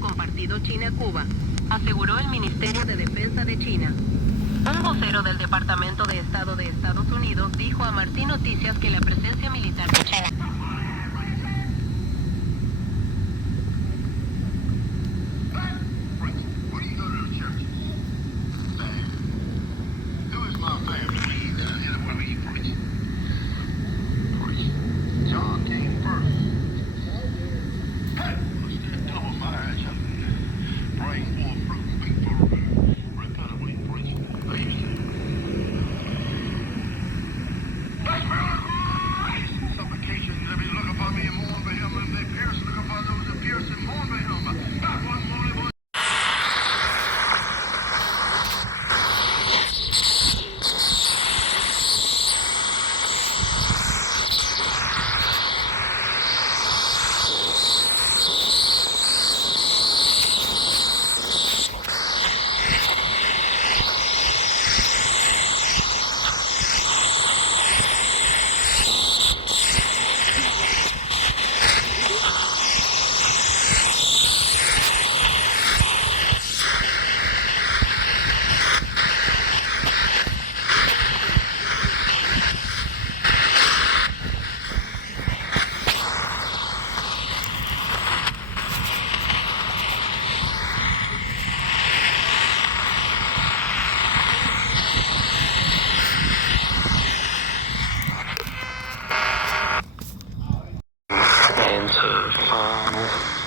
Compartido China-Cuba, aseguró el Ministerio de Defensa de China. Un vocero del Departamento de Estado de Estados Unidos dijo a Martín Noticias que la presencia militar de China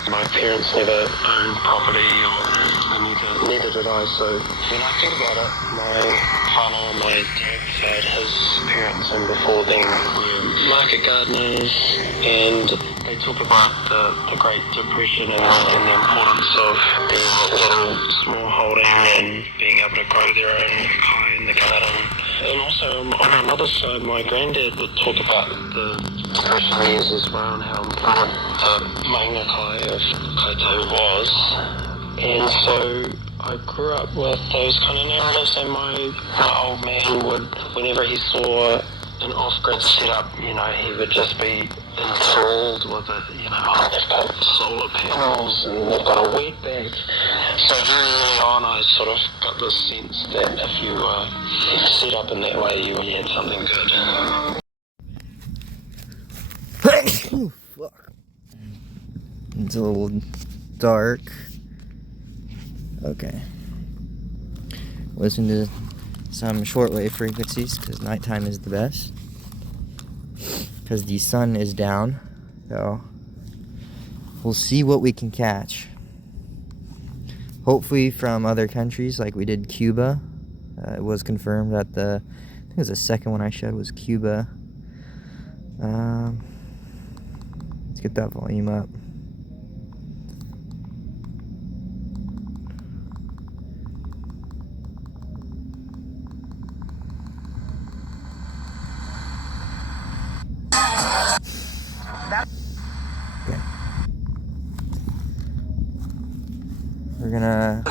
My parents never owned property, or neither did I, so when I think about it, my father on my dad's side, his parents and before then were market gardeners, and they talk about the Great Depression and the importance of being a little small holding and being able to grow their own pie in the garden. And also on another side, my granddad would talk about the Depression years as well and how important the Maunga Kai of Kaito was. And so I grew up with those kind of narratives, and my old man would, whenever he saw an off-grid setup, he would just be enthralled with it, they've got solar panels and they've got a wet bag. So very early on I sort of got this sense that if you set up in that way, you really had something good. Oh, fuck. It's a little dark. Okay. Listen to some shortwave frequencies because nighttime is the best. Because the sun is down. So we'll see what we can catch. Hopefully from other countries like we did Cuba. It was confirmed that I think it was the second one I showed was Cuba. Let's get that volume up. Okay. We're gonna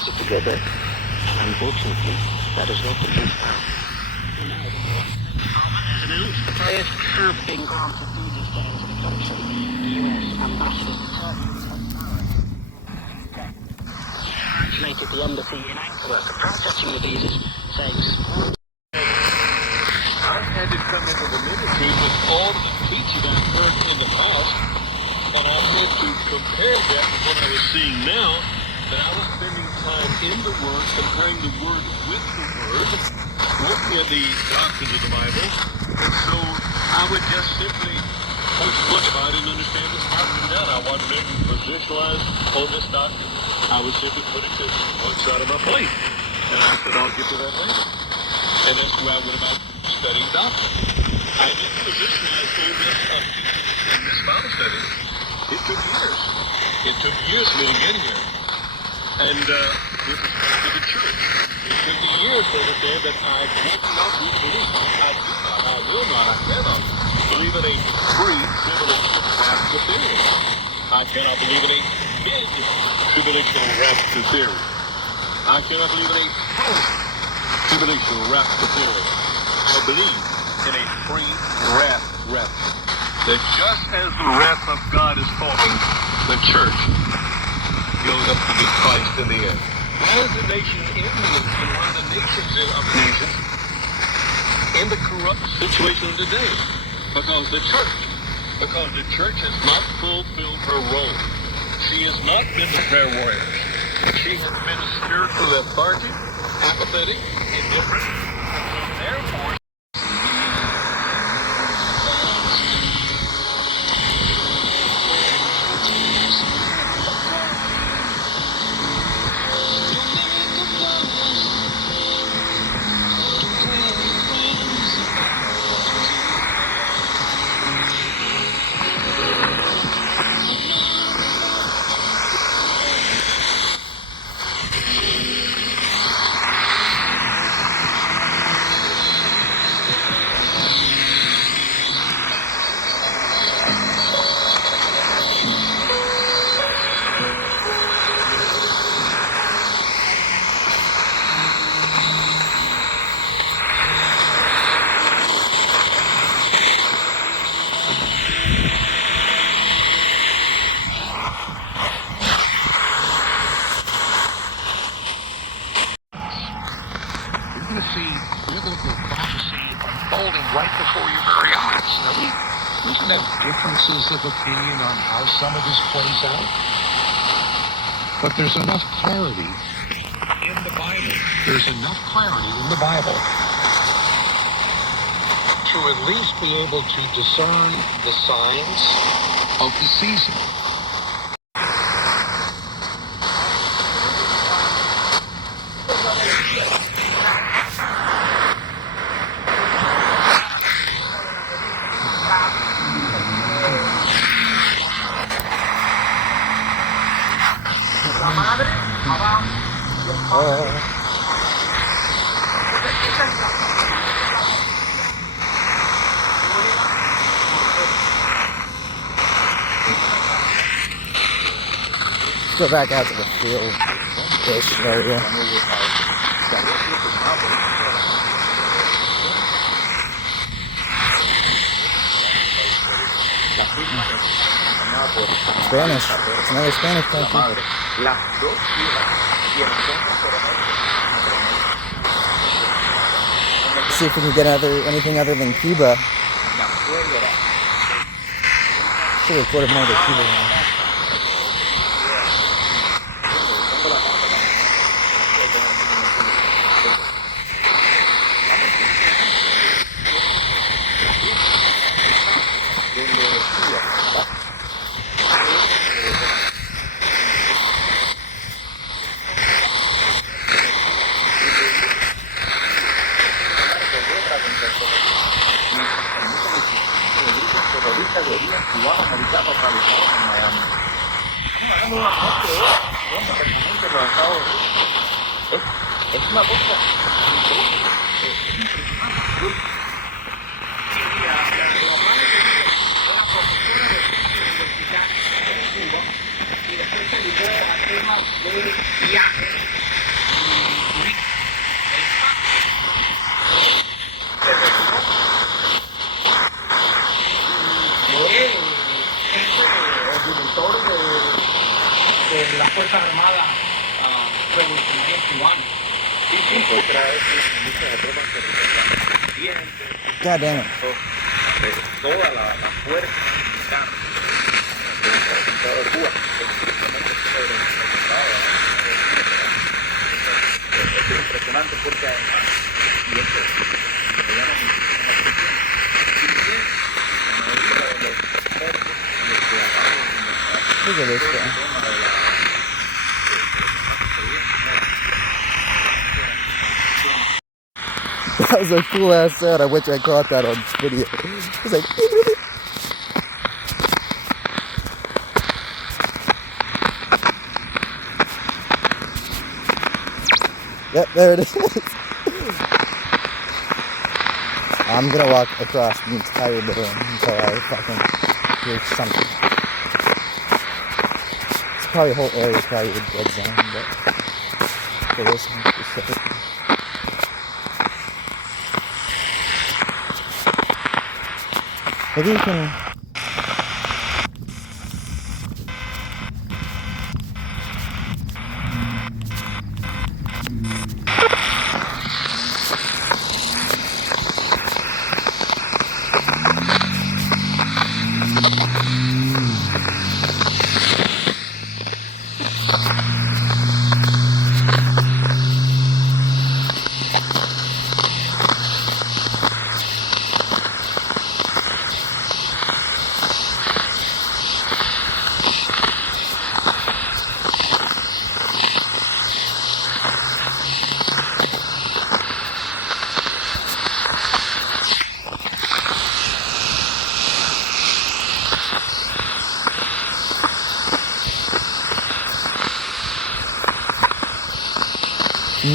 closer together. Unfortunately, that is not the case now. The highest have been granted visa status in the country. The US ambassador to Turkey congratulated the embassy in Ankara for processing the visas, saying I've had to come into the military with all the teaching I've heard in the past, and I've had to compare that with what I was seeing now, that I was spending time in the Word, comparing the Word with the Word, looking at the doctrines of the Bible, and so I would just simply, look, if I didn't understand this doctrine down, I wasn't able to positionalize on this doctrine, I would simply put it to one side of my plate, and I said, I'll get to that later. And that's the way I went about studying doctrine. I didn't positionalize on this in this Bible study. It took years. It took years for me to get here. And with respect to the church, it took me years to understand that I cannot believe, I will not, I cannot believe in a free tribulation rapture theory. I cannot believe in a mid-tribulational rapture theory. I cannot believe in a post-tribulational rapture theory. I believe in a free wrath rapture. That just as the wrath of God is falling, the church goes up to meet Christ in the end. Why is the nation in the nation, why are the nations of the nations in the corrupt situation of today? Because the church has not fulfilled her role. She has not been the prayer warrior. She has been a spiritual lethargic, apathetic, indifferent. So therefore, see biblical prophecy unfolding right before your very eyes. Now, we can have differences of opinion on how some of this plays out, but there's enough clarity in the Bible. There's enough clarity in the Bible to at least be able to discern the signs of the season. Go back out to the field-ish area. Spanish. It's another Spanish country. See if we can get anything other than Cuba. Should have recorded more than Cuba now. Es una cosa y después se dedicó a temas de viajes y turismo. Se retiró. Fue el director de las Fuerzas Armadas Revolucionarias Cubanas. Sí, muchas tropas territoriales. God damn it. Toda la fuerza militar de Cuba, es impresionante porque además, y esto se llama Look at this guy. That was a cool ass sound. I wish I caught that on video. It was like Yep, there it is. I'm gonna walk across the entire building until I fucking hear something. It's probably a whole area, probably a dead zone, but for this one specifically. Maybe you can.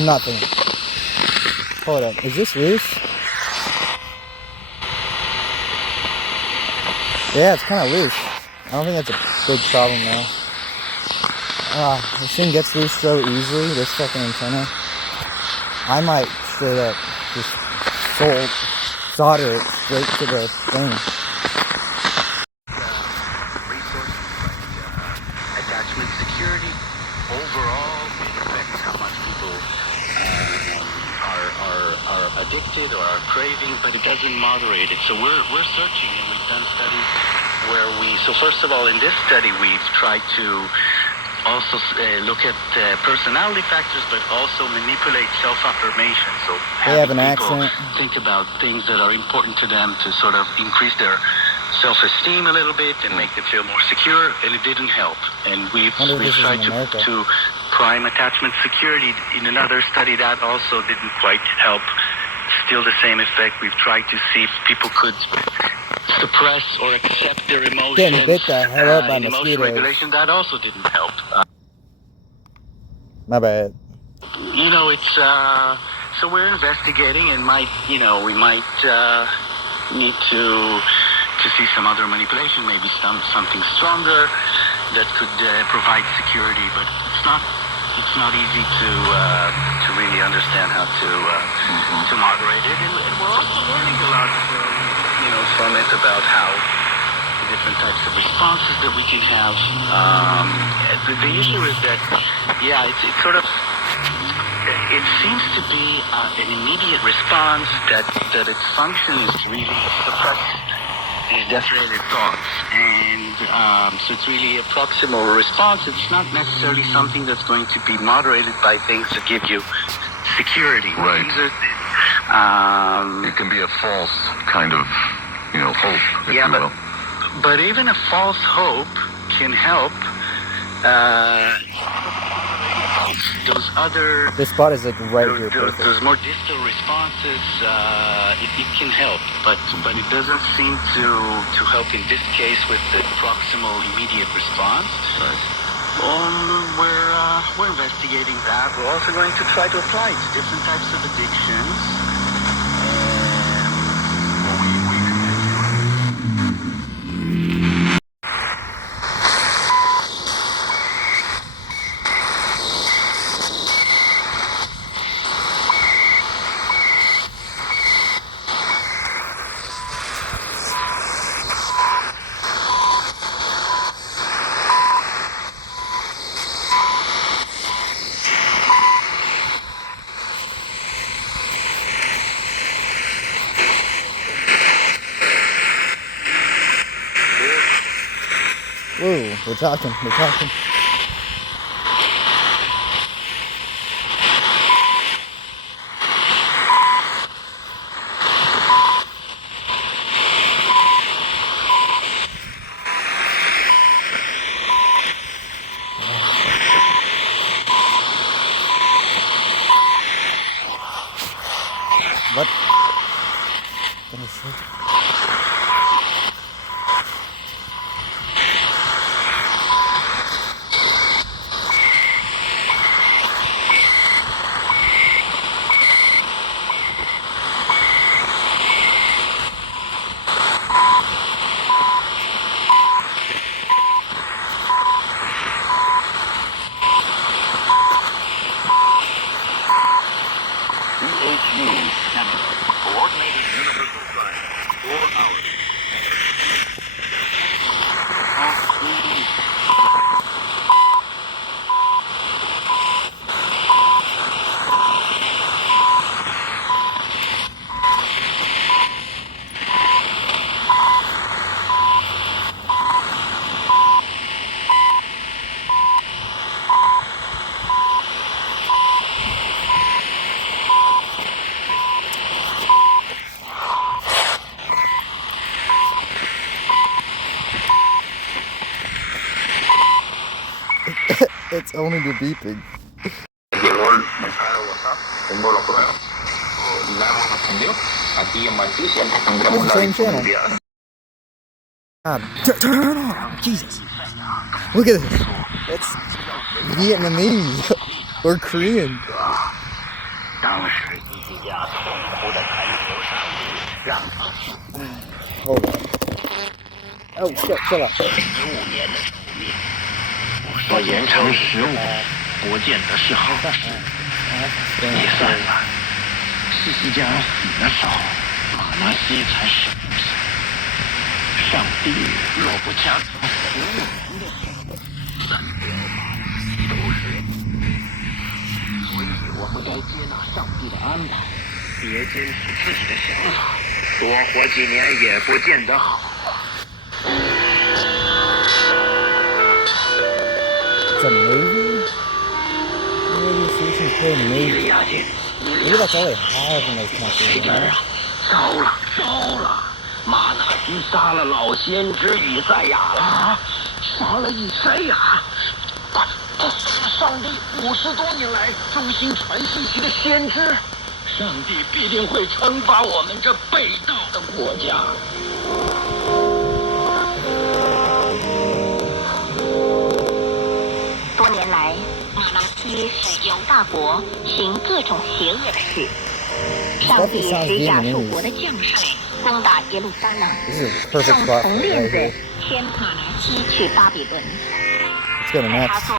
Nothing. Hold up. Is this loose? Yeah, it's kind of loose. I don't think that's a big problem though. This thing gets loose so easily, this fucking antenna. I might straight up just solder it straight to the thing. Attachment security overall it affects how much people are addicted or are craving, but it doesn't moderate it. So we're searching, and we've done studies where so first of all, in this study we've tried to also look at personality factors, but also manipulate self-affirmation. So They have an people accent. think about things that are important to them to sort of increase their self-esteem a little bit and make them feel more secure, and it didn't help. And we've tried to prime attachment security in another study that also didn't quite help. Still the same effect. We've tried to see if people could suppress or accept their emotions. Getting bit the hell up by emotion mosquitoes. regulation, that also didn't help. My bad. You know, it's so we're investigating, and we might need to see some other manipulation, maybe something stronger that could provide security, but it's not easy to really understand how to moderate it, and we're also learning a lot from it about how the different types of responses that we can have. The issue is that it's sort of, it seems to be an immediate response that its function is to really suppress these death-related thoughts, and so it's really a proximal response. It's not necessarily something that's going to be moderated by things that give you security. Right. It can be a false kind of, hope, if you will. But even a false hope can help those other... This spot is like right here, perfect. Those more distal responses, it can help, but it doesn't seem to help in this case with the proximal immediate response. Right. We're investigating that. We're also going to try to apply it to different types of addictions. Whoa, we're talking. What? Oh, shit. That's only the beeping. Llegó el mensaje de WhatsApp, tengo la prueba. La hemos respondido. Aquí en Martí siempre tendremos la disponibilidad. Turn on! Jesus. Look at this. That's Vietnamese or Korean. Hold on. Oh, chill out. 说延长15，不见得是好事。别算了，西西家死的少，马纳西才是不是。上帝若不加持15年的散掉马纳西都是。所以我们该接纳上帝的安排，别坚持自己的想法，多活几年也不见得好。It's a movie? Maybe Susan's playing a movie. Maybe that's all they have in those countries, you know? 糟了！马纳西杀了老先知以赛亚了，杀了以赛亚。上帝50多年来忠心传信息的先知，上帝必定会惩罚我们这背道的国家。多年来，马拉西使犹大国行各种邪恶的事。上帝使亚述国的将帅攻打耶路撒冷，用铜链子牵马拉西去巴比伦。Let's go to next.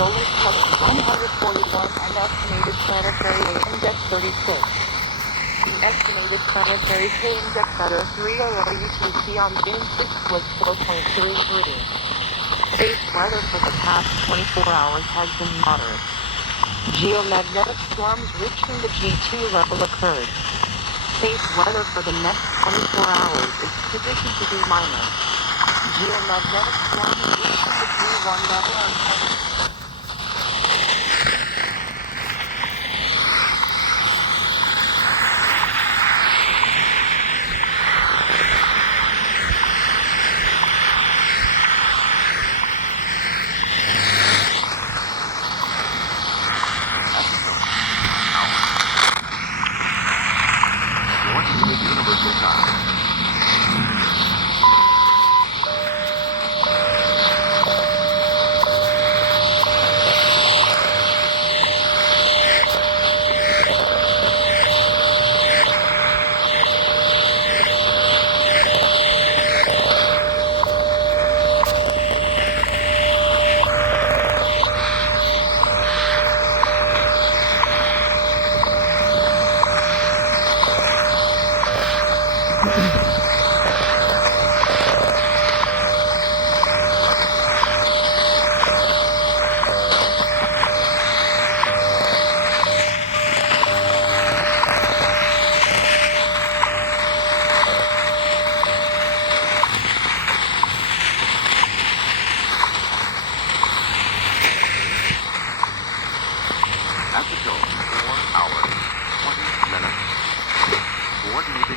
Solar Club 141 and estimated planetary index 36. The estimated planetary index at Earth 3 UTC on June 6 was 4.3 reading. Space weather for the past 24 hours has been moderate. Geomagnetic storms reaching the G2 level occurred. Space weather for the next 24 hours is predicted to be minor. Geomagnetic storms reaching the G1 level occurred.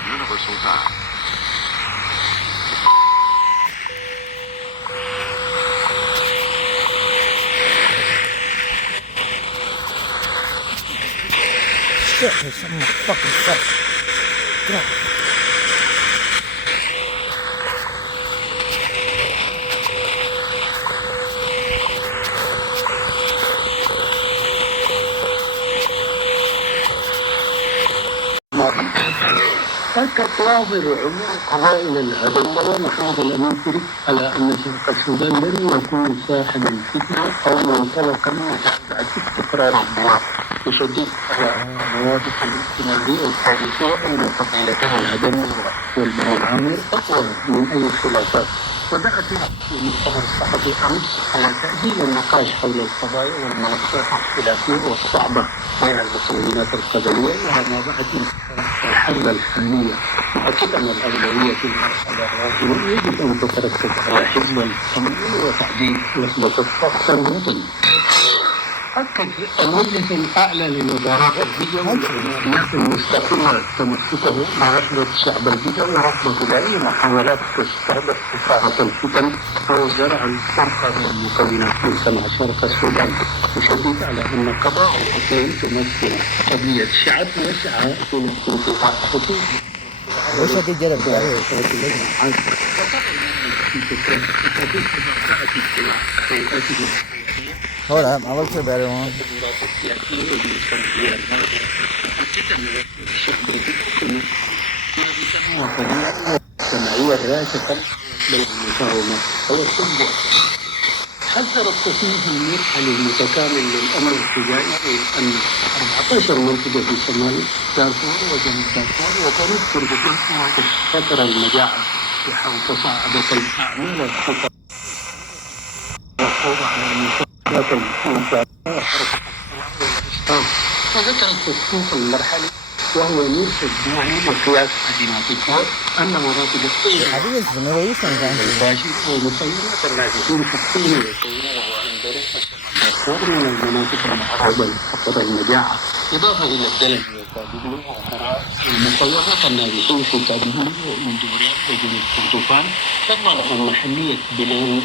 Universal Time. Shit, there's something in my fucking face. Get up. كتواضع عموم قبائل الأدلة محافظ الأميري على أن شرق السودان لن يكون ساحا للفتنة أو منطلقا وتحت استقرار البلاد بشديد على المواقف الاجتماعية التاريخية بين قبيلتين الأدلة والبني العامر أقوى من أي خلافات بدأت في المؤتمر الصحفي أمس على تأجيل النقاش حول القضايا والملفات الاختلافية والصعبة بين المكونات القبلية وما بعد الحل الحالية، مؤكدا أن الأولوية في المرحلة الراهنة يجب أن تتركز على حفظ الأمن وتعديل نسبة الضغط الوطني. أكد المجلس الأعلى للوزارات البيئة والعمليات المستقلة تمسكه مع وحدة الشعب البيئة ورفضه لأي محاولات تستهدف إثارة الفتن أو زرع الفرقة بين المكونات من سمع شرق السودان، وشديد على أن قضاء الحسين تمثل قضية شعب يسعى إلى انتفاع حقوقه. I wish I could get a better. Hold up, I'll look for a better one. حذر التصنيف المرحلي المتكامل للأمر الفجائي أن 14 منطقة في شمال دارفور وجنوب دارفور وجنوب كردستان في خطر المجاعة، وحاول تصاعدت الأعمال الخطر والقوة على المنشآت الإنسانية وذكر التصنيف المرحلي وهو يرشد نوعي لقياس عديمات الفور أن مناطق الطيب I think it's the Middle Eastern country. الفاشل ومخيمات النازحين حقين يكونون من المناطق المعرضة لخطر المجاعة، إضافة إلى الدلج والكادبين ومخيمات النازحين في كادبين وإندوريا وجنوب كردفان، تضمن محلية بلاد